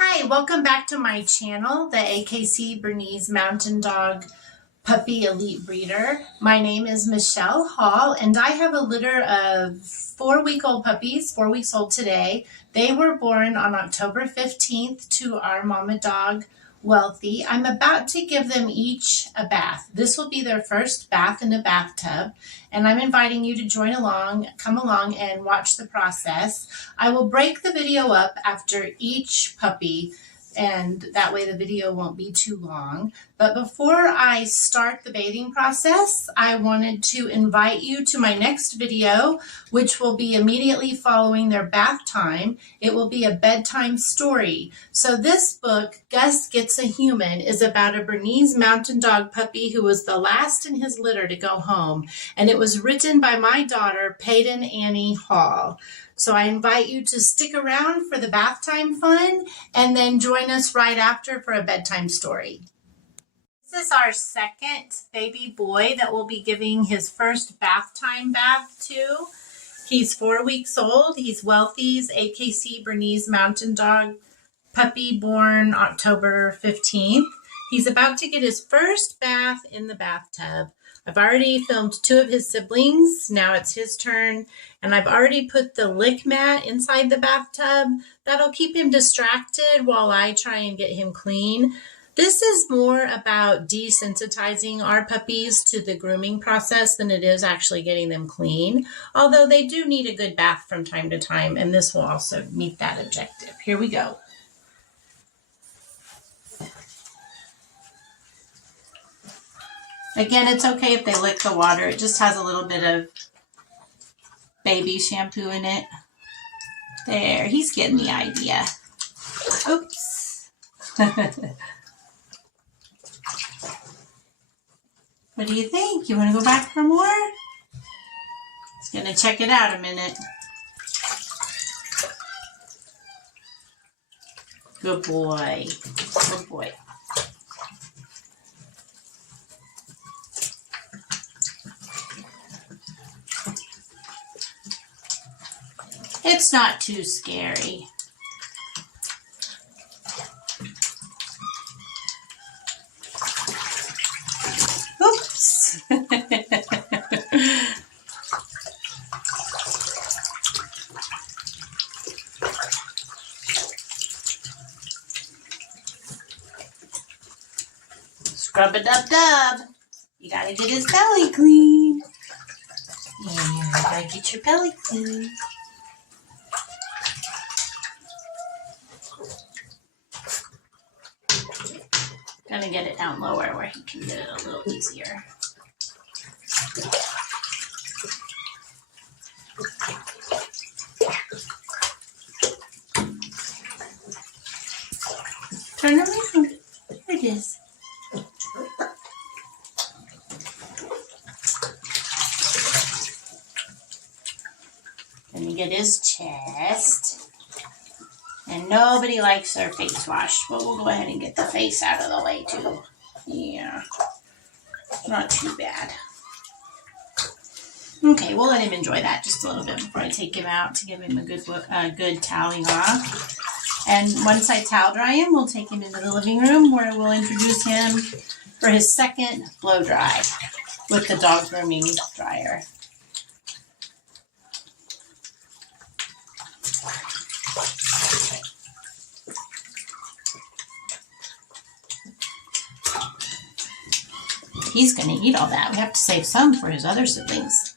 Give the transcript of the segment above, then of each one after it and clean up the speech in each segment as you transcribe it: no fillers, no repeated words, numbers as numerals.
Hi, welcome back to my channel, the AKC Bernese Mountain Dog Puppy Elite Breeder. My name is Michelle Hall, and I have a litter of 4-week-old puppies, 4 weeks old today. They were born on October 15th to our mama dog, Wealthy. I'm about to give them each a bath. This will be their first bath in a bathtub, and I'm inviting you to join along, come along and watch the process. I will break the video up after each puppy, and that way the video won't be too long. But before I start the bathing process, I wanted to invite you to my next video, which will be immediately following their bath time. It will be a bedtime story. So this book, Gus Gets a Human, is about a Bernese Mountain Dog puppy who was the last in his litter to go home. And it was written by my daughter, Peyton Annie Hall. So I invite you to stick around for the bath time fun and then join us right after for a bedtime story. This is our second baby boy that we'll be giving his first bath time bath to. He's 4 weeks old. He's Wealthy's AKC Bernese Mountain Dog puppy, born October 15th. He's about to get his first bath in the bathtub. I've already filmed 2 of his siblings. Now it's his turn. And I've already put the lick mat inside the bathtub. That'll keep him distracted while I try and get him clean. This is more about desensitizing our puppies to the grooming process than it is actually getting them clean. Although they do need a good bath from time to time, and this will also meet that objective. Here we go. Again, it's okay if they lick the water. It just has a little bit of baby shampoo in it. There, he's getting the idea. Oops. What do you think? You want to go back for more? He's going to check it out a minute. Good boy. Good boy. It's not too scary. Oops. Scrub a dub dub. You gotta get his belly clean. Yeah, you gotta get your belly clean. Gonna get it down lower where he can get it a little easier. Turn around. There it is. Gonna get his chest. And nobody likes their face wash, but we'll go ahead and get the face out of the way too. Yeah, not too bad. Okay, we'll let him enjoy that just a little bit before I take him out to give him a good toweling off. And once I towel dry him, we'll take him into the living room where we'll introduce him for his second blow dry with the dog grooming dryer. He's going to eat all that. We have to save some for his other siblings.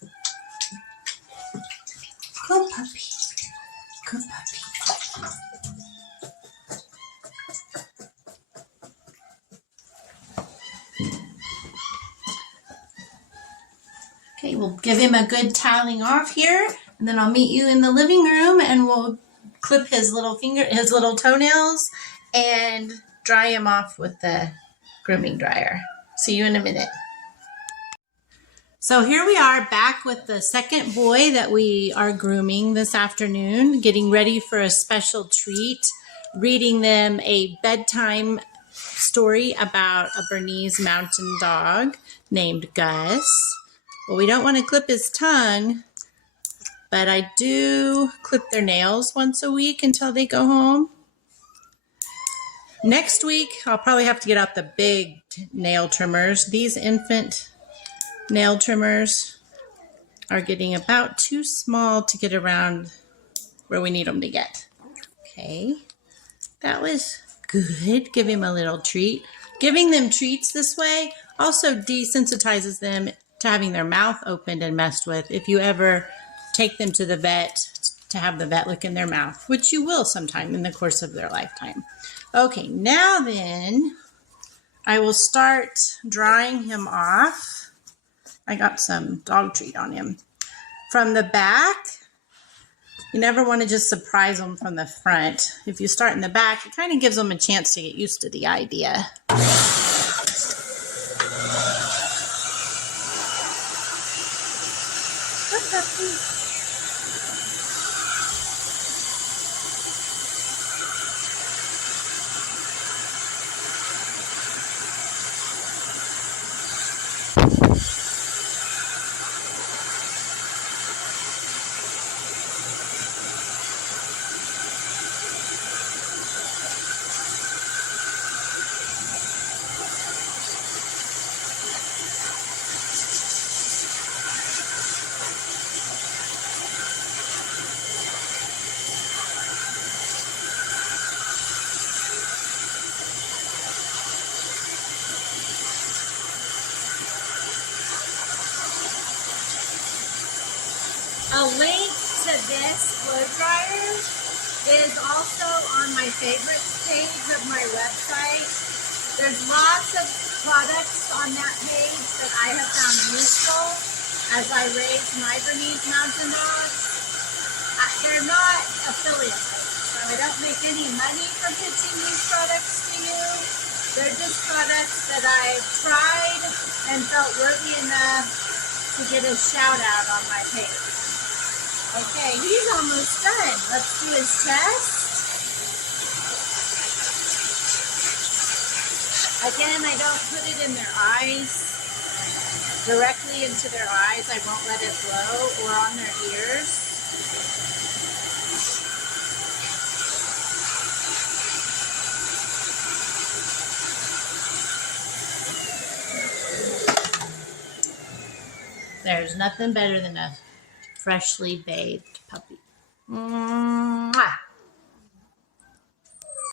Good puppy. Good puppy. Okay, we'll give him a good toweling off here, and then I'll meet you in the living room, and we'll clip his little toenails, and dry him off with the grooming dryer. See you in a minute. So here we are back with the second boy that we are grooming this afternoon, getting ready for a special treat, reading them a bedtime story about a Bernese Mountain Dog named Gus. Well, we don't want to clip his tongue, but I do clip their nails once a week until they go home. Next week, I'll probably have to get out the big nail trimmers. These infant nail trimmers are getting about too small to get around where we need them to get. Okay, that was good. Give him a little treat. Giving them treats this way also desensitizes them to having their mouth opened and messed with if you ever take them to the vet to have the vet look in their mouth, which you will sometime in the course of their lifetime. Okay, now then, I will start drying him off. I got some dog treat on him. From the back, you never want to just surprise them from the front. If you start in the back, it kind of gives them a chance to get used to the idea. A link to this blow dryer is also on my favorites page of my website. There's lots of products on that page that I have found useful as I raise my Bernese Mountain Dogs. They're not affiliate links, so I don't make any money from pitching these products to you. They're just products that I've tried and felt worthy enough to get a shout out on my page. Okay, he's almost done. Let's do his chest. Again, I don't put it in their eyes, directly into their eyes. I won't let it blow, or on their ears. There's nothing better than a freshly bathed puppy. Mwah.